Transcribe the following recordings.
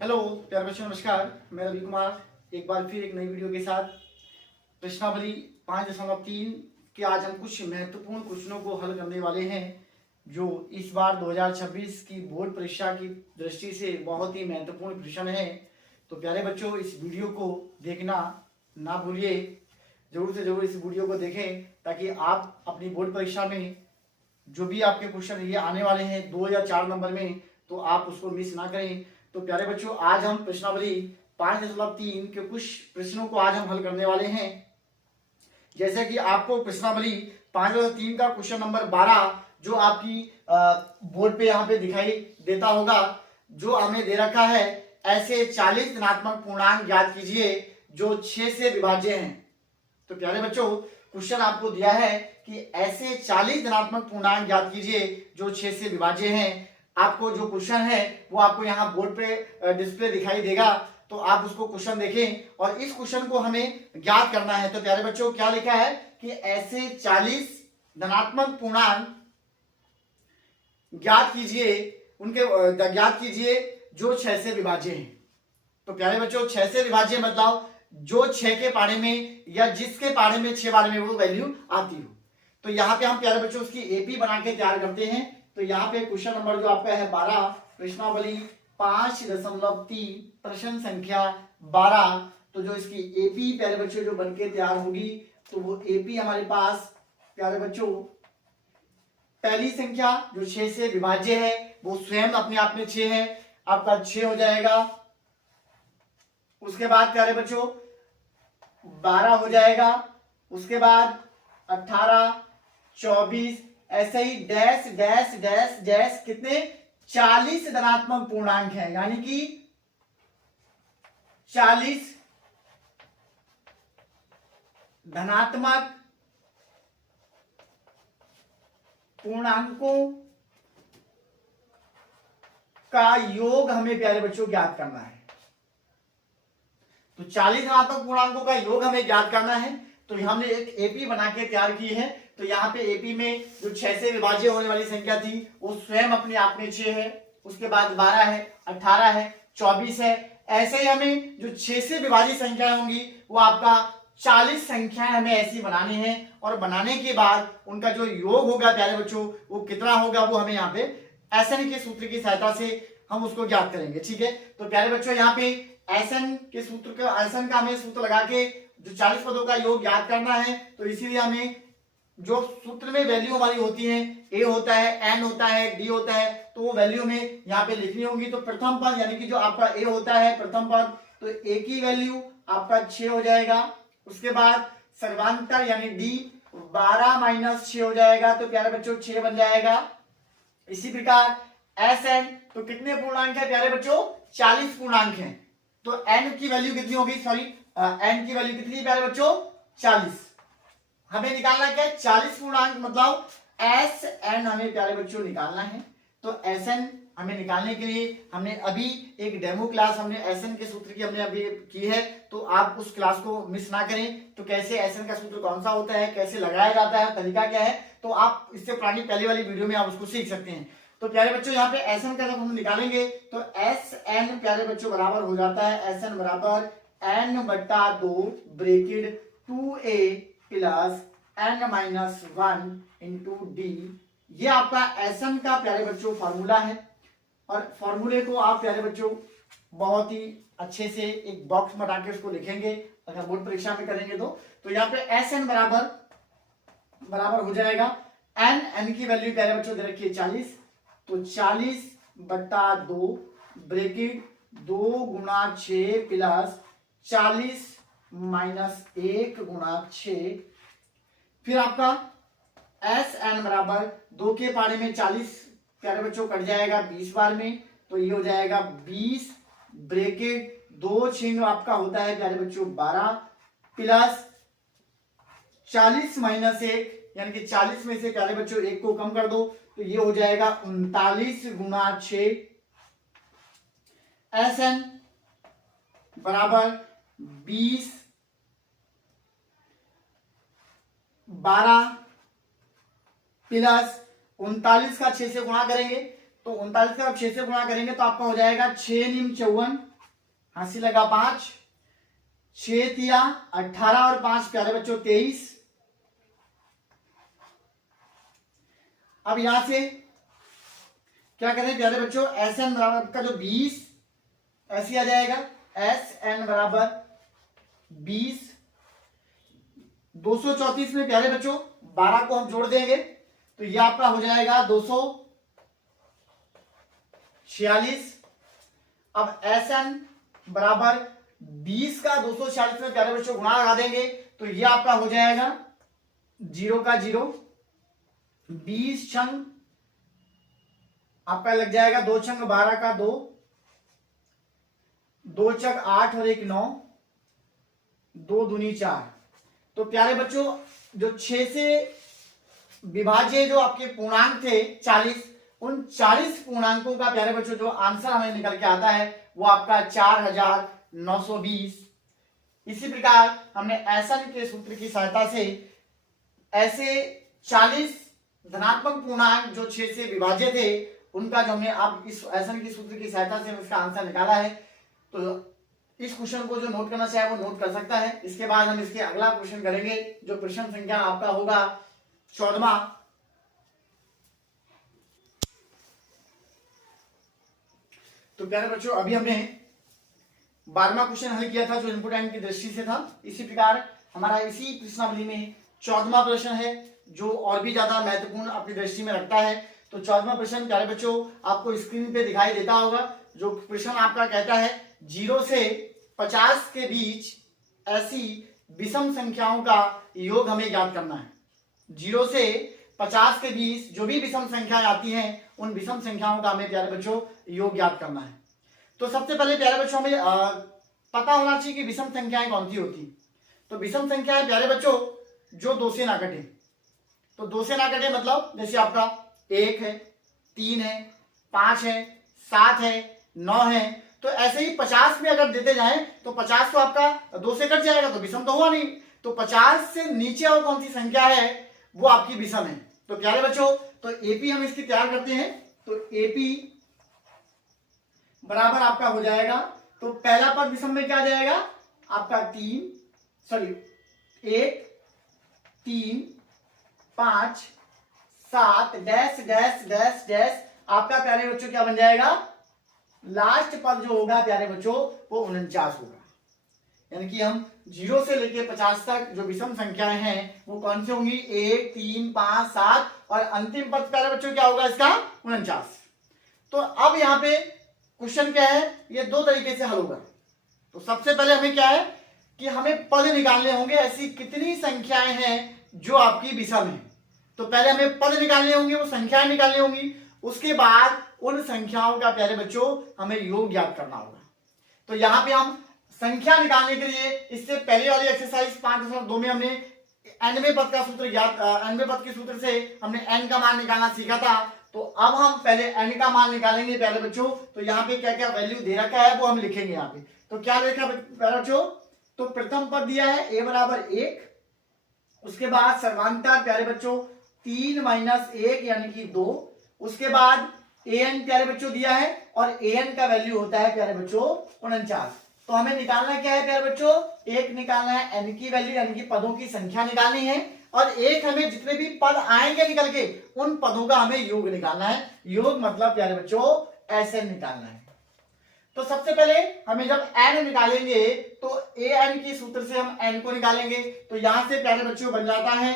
Hello प्यारे बच्चों, नमस्कार। मैं रवि कुमार एक बार फिर एक नई वीडियो के साथ प्रश्नावली 5.3 के आज हम कुछ महत्वपूर्ण क्वेश्चनों को हल करने वाले हैं जो इस बार 2026 की बोर्ड परीक्षा की दृष्टि से बहुत ही महत्वपूर्ण प्रश्न है। तो प्यारे बच्चों, इस वीडियो को देखना ना भूलिए, जरूर से जरूर इस वीडियो को देखें ताकि आप अपनी बोर्ड परीक्षा में जो भी आपके क्वेश्चन ये आने वाले हैं 2 या 4 नंबर में, तो आप उसको मिस ना करें। तो प्यारे बच्चों, आज हम प्रश्नावली 5.3 के कुछ प्रश्नों को आज हम हल करने वाले हैं। जैसे कि आपको प्रश्नावली 5.3 का क्वेश्चन नंबर 12 जो आपकी बोर्ड पे यहाँ पे दिखाई देता होगा, जो हमें दे रखा है, ऐसे 40 धनात्मक पूर्णांक ज्ञात कीजिए जो 6 से विभाज्य हैं। तो प्यारे बच्चों, क्वेश्चन आपको दिया है कि ऐसे 40 धनात्मक पूर्णांक ज्ञात कीजिए जो 6 से विभाज्य हैं। आपको जो क्वेश्चन है वो आपको यहाँ बोर्ड पे डिस्प्ले दिखाई देगा, तो आप उसको क्वेश्चन देखें और इस क्वेश्चन को हमें ज्ञात करना है। तो प्यारे बच्चों, क्या लिखा है कि ऐसे 40 धनात्मक पूर्णांक ज्ञात कीजिए जो 6 से विभाज्य हैं। तो प्यारे बच्चों, 6 से विभाज्य मतलब जो 6 के पारे में या जिसके पारे में 6 बारे में वो वैल्यू आती हो। तो यहाँ पे हम प्यारे बच्चों उसकी एपी बना के तैयार करते हैं। तो यहाँ पे क्वेश्चन नंबर जो आपका है 12, प्रश्नावली 5.3 प्रश्न संख्या 12। तो जो इसकी एपी प्यारे बच्चों जो बनके तैयार होगी, तो वो एपी हमारे पास प्यारे बच्चों पहली संख्या जो 6 से विभाज्य है वो स्वयं अपने आप में 6 है, आपका 6 हो जाएगा। उसके बाद प्यारे बच्चों 12 हो जाएगा, उसके बाद 18, 24, ऐसे ही डैश डैश डैश डैश कितने 40 धनात्मक पूर्णांक है, यानी कि 40 धनात्मक पूर्णांकों का योग हमें प्यारे बच्चों ज्ञात करना है। तो 40 धनात्मक पूर्णांकों का योग हमें ज्ञात करना है। तो हमने एक एपी बना के तैयार की है। तो यहाँ पे एपी में जो 6 से विभाज्य होने वाली संख्या थी वो स्वयं अपने आप में 6 है, उसके बाद 12 है, 18 है, 24 है। ऐसे ही हमें जो 6 से विभाजित संख्याएं होंगी वो आपका 40 संख्याएं हमें ऐसी बनानी है, और बनाने के बाद उनका जो योग होगा प्यारे बच्चों वो कितना होगा वो हमें यहाँ पे एसएन के सूत्र की सहायता से हम उसको ज्ञात करेंगे। ठीक है, तो प्यारे बच्चों यहाँ पे एसएन का हमें सूत्र लगा के जो 40 पदों का योग ज्ञात करना है। तो इसीलिए हमें जो सूत्र में वैल्यू हमारी होती है, ए होता है, एन होता है, डी होता है, तो वो वैल्यू में यहाँ पे लिखनी होगी। तो प्रथम पद यानी कि जो आपका ए होता है प्रथम पद, तो ए की वैल्यू आपका 6 हो जाएगा। उसके बाद सर्वांतर यानी डी 12 माइनस 6 हो जाएगा, तो प्यारे बच्चों 6 बन जाएगा। इसी प्रकार एस एन, तो कितने पूर्णांक है प्यारे बच्चों 40 पूर्णांक है। तो एन की वैल्यू कितनी होगी, एन की वैल्यू कितनी है प्यारे बच्चों 40। हमें निकालना क्या है 40 पूर्णांक, मतलब एस एन हमें प्यारे बच्चों निकालना है। तो एस एन हमें निकालने के लिए हमने अभी एक डेमो क्लास हमने एस एन के सूत्र की हमने अभी की है, तो आप उस क्लास को मिस ना करें। तो कैसे एस एन का सूत्र कौन सा होता है, कैसे लगाया जाता है, तरीका क्या है, तो आप इससे पुरानी पहले वाली वीडियो में आप उसको सीख सकते हैं। तो प्यारे बच्चों यहाँ पे एस एन का जब हम निकालेंगे तो एस एन प्यारे बच्चों बराबर हो जाता है एस एन बराबर n/2 bracket 2a plus n-1 into D. ये आपका एसएन का प्यारे बच्चों फॉर्मूला है, और फॉर्मूले को आप प्यारे बच्चों बहुत ही अच्छे से एक बॉक्स में डाल के उसको लिखेंगे अगर बोर्ड परीक्षा में करेंगे तो यहाँ पे एसएन बराबर हो जाएगा एन की वैल्यू प्यारे बच्चों दे रखी है 40, तो 40/2 ब्रेकेट 2 गुणा 6 प्लस 40 माइनस 1 गुणा 6। फिर आपका एस एन बराबर 2 के पारे में 40 प्यारे बच्चों कट जाएगा 20 बार में, तो ये हो जाएगा 20 ब्रेकेट 2 6 आपका होता है प्यारे बच्चों 12 प्लस 40 माइनस 1 यानी कि 40 में से प्यारे बच्चों 1 को कम कर दो, तो ये हो जाएगा 39 गुणा 6। एस एन बराबर 20 12 प्लस 39 का 6 से गुणा करेंगे, तो 39 का आप 6 से गुणा करेंगे तो आपका हो जाएगा 6 × 9 = 54 हंसी लगा 5, 6 तिया 18 और 5 प्यारे बच्चों 23। अब यहां से क्या करें प्यारे बच्चों, एस एन बराबर का जो 20 ऐसे आ जाएगा, एस एन बराबर 20। 234 में प्यारे बच्चों 12 को हम जोड़ देंगे तो ये आपका हो जाएगा 246। अब एस एन बराबर 20 का 246 में प्यारे बच्चों गुणा लगा देंगे तो ये आपका हो जाएगा 0 का 0, 20 छंग आपका लग जाएगा, 2 छंग 12 का 2, 2 छंग 8 और 1 9, 2 दूनी 4। तो प्यारे बच्चों जो 6 से विभाज्य जो आपके पूर्णांक थे 40, उन 40 पूर्णांकों का प्यारे बच्चों जो आंसर हमें निकल के आता है वो आपका 4920। इसी प्रकार हमने एसन के सूत्र की सहायता से ऐसे 40 धनात्मक पूर्णांक जो 6 से विभाज्य थे उनका जो हमने अब इस एसन के सूत्र की सहायता से उसका आंसर निकाला है। तो इस क्वेश्चन को जो नोट करना चाहे वो नोट कर सकता है। इसके बाद हम इसके अगला क्वेश्चन करेंगे जो प्रश्न संख्या आपका होगा 14वां। तो प्यारे बच्चों अभी हमने 12वां क्वेश्चन हल किया था जो इनपुट टाइम की दृष्टि से था। इसी प्रकार हमारा इसी प्रश्नावली में 14वां प्रश्न है जो और भी ज्यादा महत्वपूर्ण अपनी दृष्टि में रखता है। तो 14वां प्रश्न प्यारे बच्चों आपको स्क्रीन पे दिखाई देता होगा। जो प्रश्न आपका कहता है 0 से 50 के बीच ऐसी विषम संख्याओं का योग हमें ज्ञात करना है। 0 से 50 के बीच जो भी विषम संख्याएं आती हैं उन विषम संख्याओं का हमें प्यारे बच्चों योग ज्ञात करना है। तो सबसे पहले प्यारे बच्चों हमें पता होना चाहिए कि विषम संख्याएं कौन सी होती। तो विषम संख्याएं प्यारे बच्चों जो 2 से ना कटे। तो 2 से ना कटे मतलब जैसे आपका 1 है, 3 है, 5 है, 7 है, 9 है। तो ऐसे ही 50 में अगर देते जाएं तो 50 तो आपका 2 से कट जाएगा तो विषम तो हुआ नहीं। तो 50 से नीचे और कौन सी संख्या है वो आपकी विषम है। तो प्यारे बच्चों तो एपी हम इसकी तैयार करते हैं। तो एपी बराबर आपका हो जाएगा, तो पहला पद विषम में क्या आ जाएगा आपका 1 3 5 7 डैश डैश डैश डैश आपका प्यारे बच्चों क्या बन जाएगा, लास्ट पद जो होगा प्यारे बच्चों वो 49 होगा। यानी कि हम 0 से लेके 50 तक जो विषम संख्याएं हैं वो कौन सी होंगी 1 3 5 7 और अंतिम पद प्यारे बच्चों क्या होगा इसका 49। तो अब यहाँ पे क्वेश्चन क्या है, ये 2 तरीके से हल होगा। तो सबसे पहले हमें क्या है कि हमें पद निकालने होंगे, ऐसी कितनी संख्याएं हैं जो आपकी विषम है। तो पहले हमें पद निकालने होंगे, वो संख्याएं निकालनी होंगी, उसके बाद उन संख्याओं का प्यारे बच्चों हमें योग ज्ञात करना होगा। तो यहाँ पे हम संख्या निकालने के लिए इससे पहले वाली एक्सरसाइज 5.2 में हमने nवें पद का सूत्र ज्ञात, nवें पद के सूत्र से हमने n का मान निकालना सीखा था। तो अब हम पहले n का मान निकालेंगे प्यारे बच्चों। तो यहाँ पे क्या क्या वैल्यू दे रखा है वो हम लिखेंगे यहाँ पे। तो क्या लिखा प्यारे बच्चों, तो प्रथम पद दिया है a बराबर 1, उसके बाद सर्वांतर प्यारे बच्चों 3 - 1 यानी कि 2, उसके बाद an प्यारे बच्चों दिया है और an का वैल्यू होता है प्यारे बच्चों 49। तो हमें निकालना क्या है प्यारे बच्चों, एक निकालना है n की वैल्यू यानी कि पदों की संख्या निकालनी है, और एक हमें जितने भी पद आएंगे निकल के उन पदों का हमें योग निकालना है। योग मतलब प्यारे बच्चों SN निकालना है। तो सबसे पहले हमें जब n निकालेंगे तो an के सूत्र से हम n को निकालेंगे। तो यहां से प्यारे बच्चों बन जाता है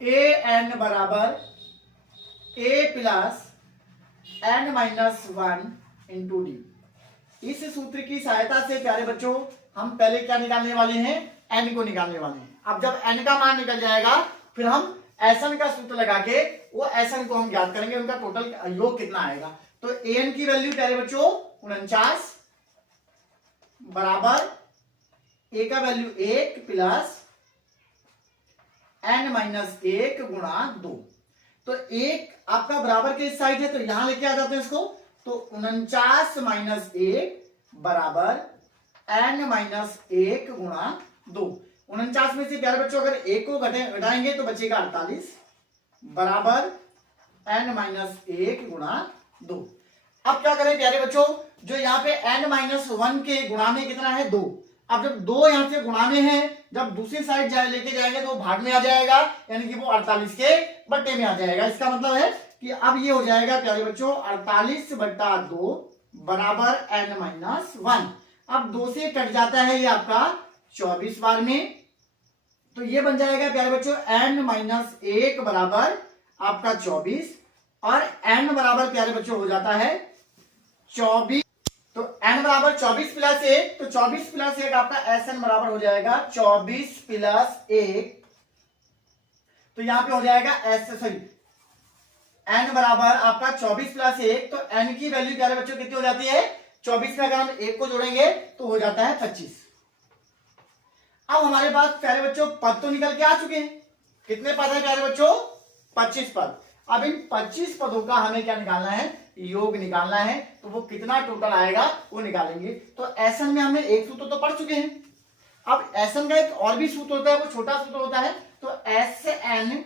an बराबर a plus n - 1 into D. इस सूत्र की सहायता से प्यारे बच्चों हम पहले क्या निकालने वाले हैं, n को निकालने वाले हैं। अब जब n का मान निकल जाएगा फिर हम SN का सूत्र लगा के वो SN को हम ज्ञात करेंगे, उनका टोटल योग कितना आएगा। तो an की वैल्यू प्यारे बच्चों 49 बराबर a का वैल्यू 1 प्लस n - 1 गुणा 2। तो 1 आपका बराबर के इस साइड है तो यहां लेके आ जाते हैं इसको। तो 49 - 1 बराबर n - 1 गुणा 2। 49 में से प्यारे बच्चों अगर 1 को घटाएंगे तो बचेगा 48 बराबर n - 1 गुणा 2। अब क्या करें प्यारे बच्चों, जो यहाँ पे n-1 के गुणा में कितना है 2। अब जब 2 यहाँ से गुणा में है, जब दूसरी साइड लेके जाएंगे तो भाग में आ जाएगा, यानी कि वो 48 के बट्टे में आ जाएगा। इसका मतलब है कि अब ये हो जाएगा प्यारे बच्चों 48/2 बराबर n-1। अब 2 से कट जाता है ये आपका 24 बार में, तो ये बन जाएगा प्यारे बच्चों n-1 बराबर आपका 24 और n बराबर प्यारे बच्चों हो जाता है 24। तो n बराबर 24 प्लस 1, तो 24 प्लस 1 आपका Sn बराबर हो जाएगा 24 प्लस 1। तो यहां पे हो जाएगा n बराबर आपका 24 प्लस 1, तो n की वैल्यू प्यारे बच्चों कितनी हो जाती है 24 में अगर हम 1 को जोड़ेंगे तो हो जाता है 25। अब हमारे पास प्यारे बच्चों पद तो निकल के आ चुके हैं। कितने पद है प्यारे बच्चों 25 पद। अब इन 25 पदों का हमें क्या निकालना है, योग निकालना है। तो वो कितना टोटल आएगा वो निकालेंगे। तो Sn में हमने एक सूत्र तो पढ़ चुके हैं। अब Sn का एक और भी सूत्र होता है, वो छोटा सूत्र होता है। तो Sn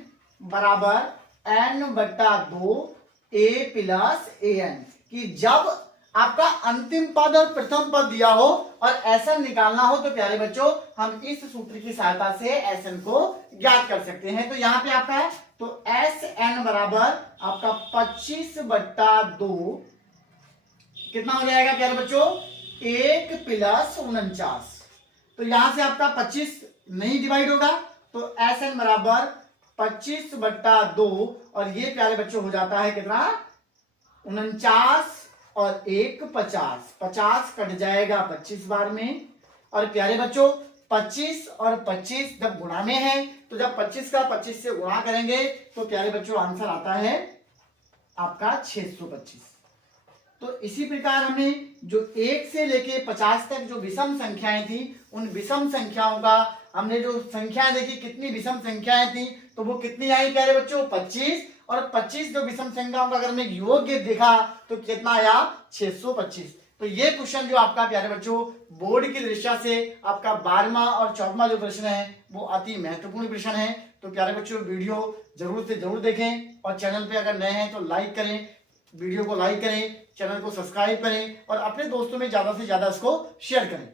बराबर n/2 a प्लस an, कि जब आपका अंतिम पद और प्रथम पद दिया हो और Sn निकालना हो तो प्यारे बच्चों हम इस सूत्र की सहायता से Sn को ज्ञात कर सकते हैं। तो यहां पे आपका है तो Sn बराबर आपका 25/2 कितना हो जाएगा प्यारे बच्चों 1 प्लस 49। तो यहां से आपका 25 नहीं डिवाइड होगा, तो Sn बराबर 25/2 और ये प्यारे बच्चों हो जाता है कितना 49 और 1 50, 50 कट जाएगा 25 बार में। और प्यारे बच्चों 25 और 25 जब गुणा में है, तो जब 25 का 25 से गुणा करेंगे तो प्यारे बच्चों आंसर आता है आपका 625। तो इसी प्रकार हमें जो 1 से लेके 50 तक जो विषम संख्याएं थी, उन विषम संख्याओं का हमने जो संख्याएं देखी कितनी विषम संख्याएं थी, तो वो कितनी आई प्यारे बच्चों 25। और 25 जो विषम संख्याओं का अगर हमने योग देखा तो कितना आया 625। तो ये क्वेश्चन जो आपका प्यारे बच्चों बोर्ड की दृष्टि से आपका 12वां और 14वां जो प्रश्न है वो अति महत्वपूर्ण प्रश्न है। तो प्यारे बच्चों वीडियो जरूर से जरूर देखें और चैनल पे अगर नए हैं तो लाइक करें, वीडियो को लाइक करें, चैनल को सब्सक्राइब करें और अपने दोस्तों में ज्यादा से ज्यादा इसको शेयर करें।